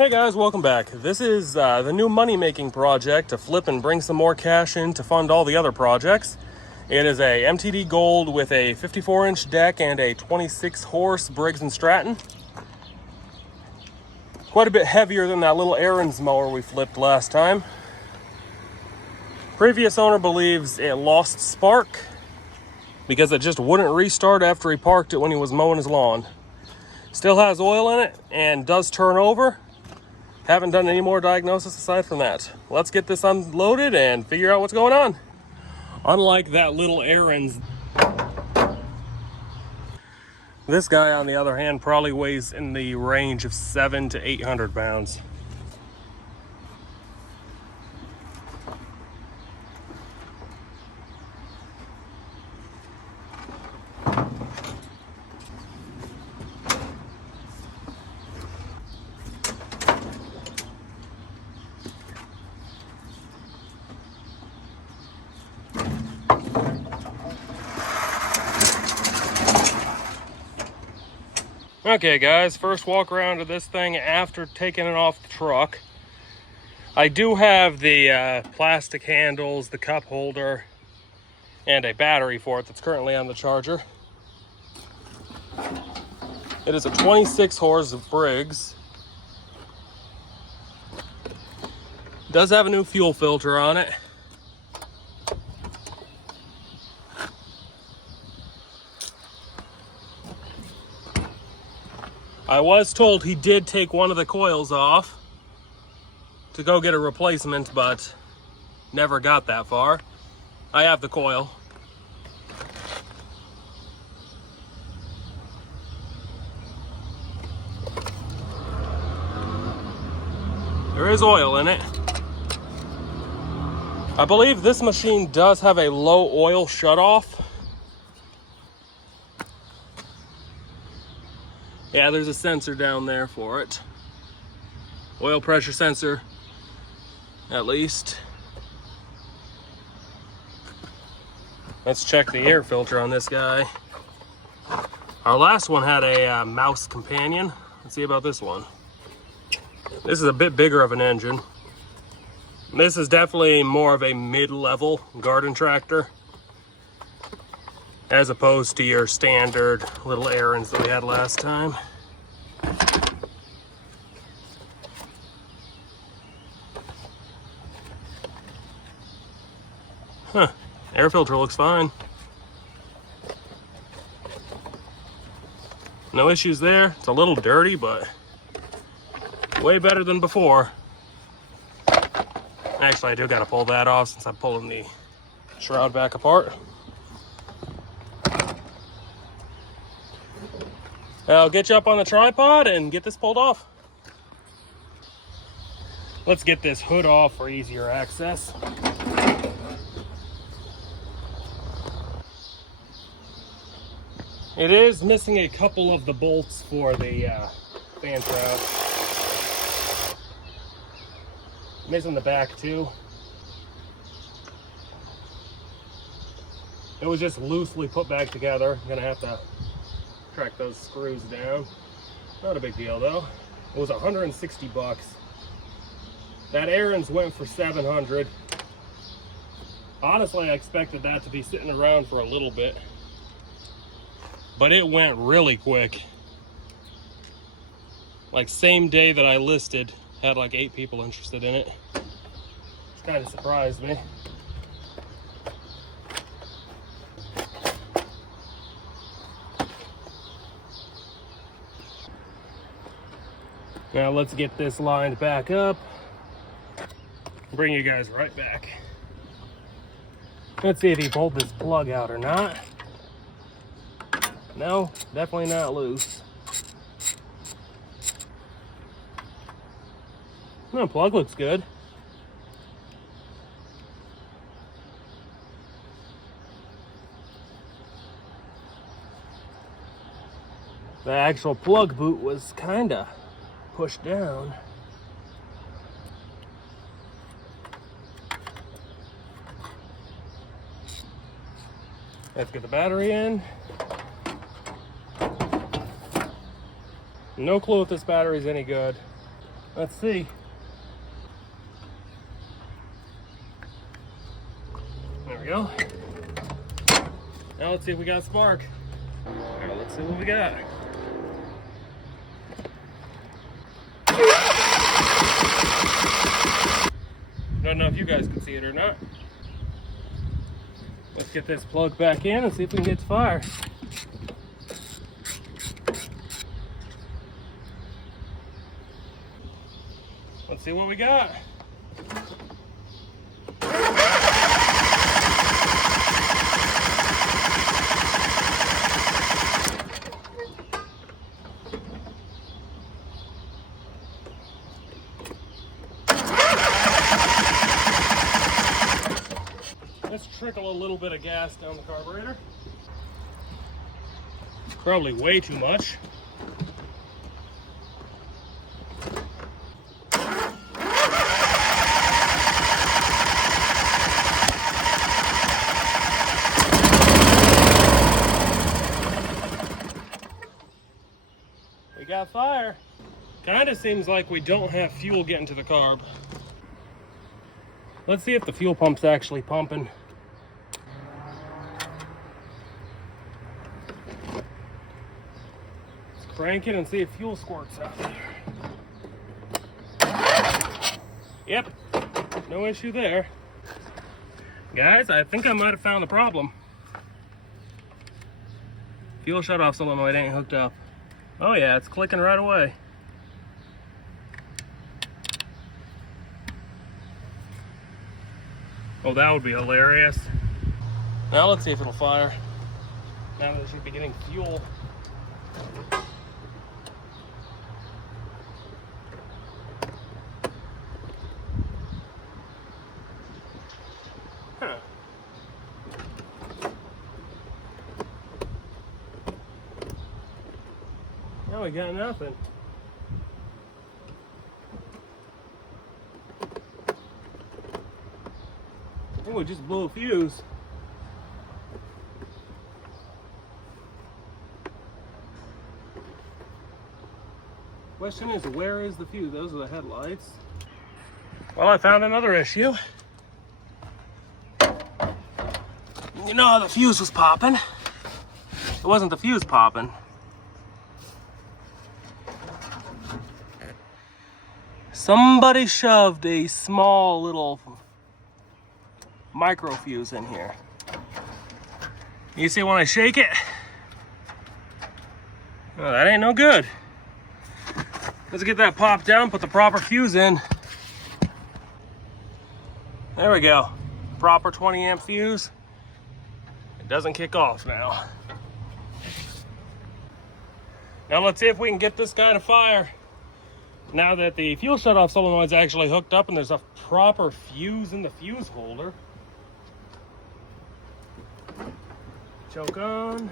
Hey guys, welcome back. This is the new money-making project to flip and bring some more cash in to fund all the other projects. It is a MTD Gold with a 54-inch deck and a 26-horse Briggs & Stratton. Quite a bit heavier than that little Aaron's mower we flipped last time. Previous owner believes it lost spark because it just wouldn't restart after he parked it when he was mowing his lawn. Still has oil in it and does turn over. Haven't done any more diagnosis aside from that. Let's get this unloaded and figure out what's going on. Unlike that little Aaron's, this guy on the other hand probably weighs in the range of 700 to 800 pounds. Okay guys, first walk around of this thing after taking it off the truck. I do have the plastic handles, the cup holder, and a battery for it that's currently on the charger. It is a 26 horse Briggs. It does have a new fuel filter on it. I was told he did take one of the coils off to go get a replacement, but never got that far. I have the coil. There is oil in it. I believe this machine does have a low oil shutoff. Yeah, there's a sensor down there for it. Oil pressure sensor, at least. Let's check the air filter on this guy. Our last one had a mouse companion. Let's see about this one. This is a bit bigger of an engine. This is definitely more of a mid-level garden tractor, as opposed to your standard little Aaron's that we had last time. Huh, air filter looks fine. No issues there. It's a little dirty, but way better than before. Actually, I do gotta pull that off since I'm pulling the shroud back apart. I'll get you up on the tripod and get this pulled off. Let's get this hood off for easier access. It is missing a couple of the bolts for the fan shroud. Missing the back too. It was just loosely put back together. I'm gonna have to track those screws down. Not a big deal though. It was 160 bucks. That Aaron's went for 700. Honestly, I expected that to be sitting around for a little bit, but it went really quick. Like same day that I listed, had like 8 people interested in it. Which kind of surprised me. Now let's get this lined back up. Bring you guys right back. Let's see if he pulled this plug out or not. No, definitely not loose. No, plug looks good. The actual plug boot was kinda pushed down. Let's get the battery in. No clue if this battery's any good. Let's see. There we go. Now let's see if we got a spark. All right, let's see what we got. Don't know if you guys can see it or not. Let's get this plug back in and see if we can get to fire. Let's see what we got. Let's trickle a little bit of gas down the carburetor. Probably way too much. We got fire. Kind of seems like we don't have fuel getting to the carb. Let's see if the fuel pump's actually pumping. Let's crank it and see if fuel squirts out there. Yep, no issue there. Guys, I think I might have found the problem. Fuel shutoff solenoid ain't hooked up. Oh yeah, it's clicking right away. Oh, that would be hilarious. Now let's see if it'll fire. Now that it should be getting fuel. Huh. Now we got nothing. I think we just blew a fuse. Question is, where is the fuse? Those are the headlights. Well, I found another issue. You know how the fuse was popping? It wasn't the fuse popping. Somebody shoved a small little micro fuse in here. You see when I shake it? Oh, that ain't no good. Let's get that popped down, put the proper fuse in. There we go. Proper 20 amp fuse. It doesn't kick off now. Now let's see if we can get this guy to fire. Now that the fuel shutoff solenoid's actually hooked up and there's a proper fuse in the fuse holder. Choke on.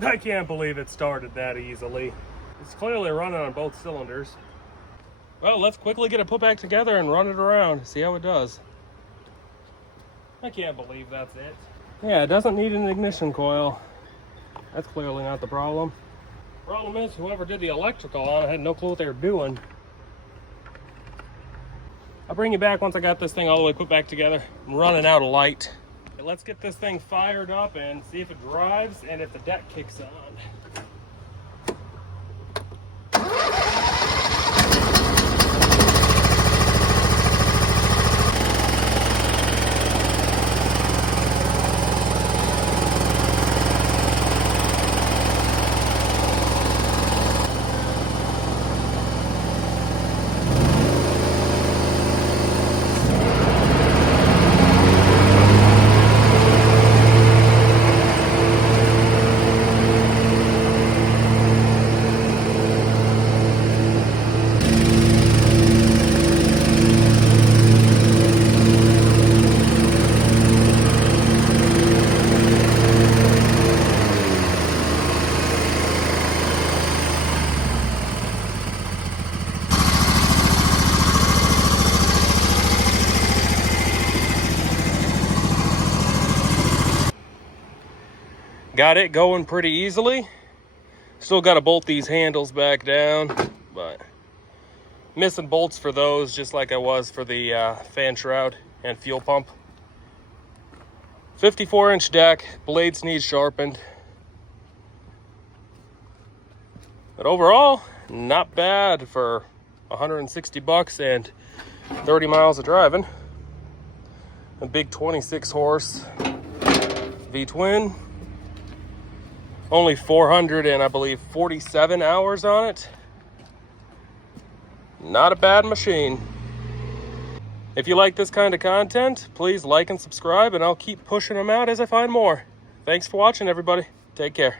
I can't believe it started that easily. It's clearly running on both cylinders. Well, let's quickly get it put back together and run it around, see how it does. I can't believe that's it. Yeah, it doesn't need an ignition coil. That's clearly not the problem. Problem is, whoever did the electrical on it had no clue what they were doing. I'll bring you back once I got this thing all the way put back together. I'm running out of light. Let's get this thing fired up and see if it drives and if the deck kicks on. Got it going pretty easily. Still got to bolt these handles back down, but missing bolts for those, just like I was for the fan shroud and fuel pump. 54-inch deck, blades need sharpened. But overall, not bad for 160 bucks and 30 miles of driving. A big 26 horse V-twin. Only 400 and I believe 47 hours on it. Not a bad machine. If you like this kind of content, please like and subscribe, and I'll keep pushing them out as I find more. Thanks for watching, everybody. Take care.